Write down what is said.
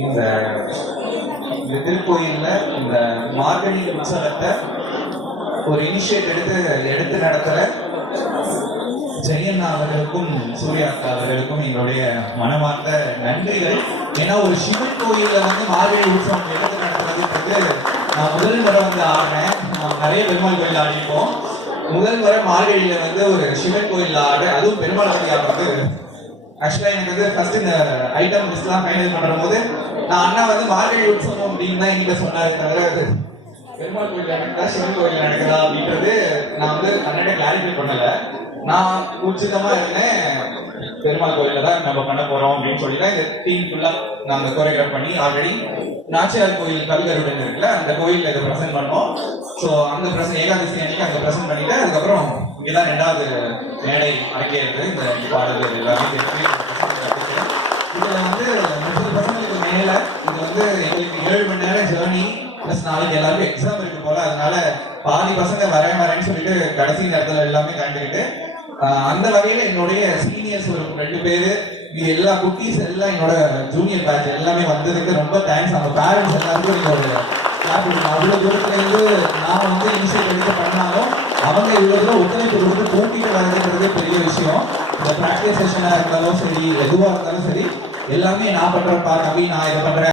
இந்த இந்த திருக்கோயில்ல இந்த மார்கழி உற்சவத்தை ஒரு இனிஷியேட் எடுத்து எடுத்து நடத்துற ஜெயண்ணா அவர்களுக்கும் சூர்யா அக்கா அவர்களுக்கும் எங்களுடைய மனமார்ந்த நன்றிகள். ஏன்னா ஒரு சிவன் கோயில்ல வந்து மார்கழி உற்சவம் எடுத்து நடத்துறதுக்கு நான் முதல் முறை வந்து ஆடினேன். நான் நிறைய பெருமாள் கோயில் ஆடிப்போம் முதல் முறை மார்கழியில வந்து ஒரு சிவன் கோயில் ஆடு அதுவும் பெருமாள் பத்தி ஆடுறது ஆக்சுவலா எனக்கு வந்து ஃபர்ஸ்ட் இந்த ஐட்டம் லிஸ்ட்லாம் ஃபைனல் பண்ற போது நான் அண்ணா வந்து மார்கழி உற்சவம் அப்படின்னு தான் என்கிட்ட சொன்னாரு தவிர அது பெருமாள் கோயில் நடக்குதா சிவன் கோயில் நடக்குதா அப்படின்றது நான் வந்து அண்ணன் கிளாரிஃபை பண்ணல. நான் உச்சிதமா இருந்தேன். பெருமாள் கோயில தான் நம்ம பண்ண போறோம் அப்படின்னு சொல்லி தான் இந்த தீம் ஃபுல்லா நாங்க கோரியோகிராஃப் பண்ணி ஆல்ரெடி நாச்சியார் கோயில் கல்கருடன் இருக்குல்ல அந்த கோயில்ல இதை ப்ரெசென்ட் பண்ணோம். ஸோ அந்த பிரசன் ஏகாதசி அன்னைக்கு அங்கே ப்ரெசென்ட் பண்ணிட்டு அதுக்கப்புறம் இங்கதான் ரெண்டாவது மேடை அரங்கேறது இந்த பாடல்கள் எல்லாமே இதுல வந்து முப்பது பசங்களுக்கு மேல இது வந்து எங்களுக்கு ஏழு மணி நேரம் ஜேர்னி பிளஸ் நாளைக்கு எல்லாருக்கும் எக்ஸாம் இருக்கு போல அதனால பாதி பசங்க வரேன் வரேன்னு சொல்லிட்டு கடைசி நேரத்துல எல்லாமே கண்டுக்கிட்டு அந்த வகையில என்னுடைய சீனியர்ஸ் ஒரு ரெண்டு பேரு இது எல்லா குட்டீஸ் எல்லாம் என்னோட ஜூனியர் பேட்ச் எல்லாமே வந்ததுக்கு ரொம்ப தேங்க்ஸ் அவங்க பேரண்ட்ஸ் எல்லாருக்கும் என்னோட அவ்வளவு தூரத்துல இருந்து நான் வந்து இனிஷியேட் எடுத்து பண்ணாலும் அவங்க இவ்வளவு தூரம் ஒத்துழைப்பு கொடுத்து கூட்டிட்டு வரதுங்கிறதே பெரிய விஷயம். இந்த ப்ராக்டிஸ் செஷனா இருந்தாலும் சரி எதுவா இருந்தாலும் சரி எல்லாமே நான் பண்ற பா நான் இதை பண்றேன்.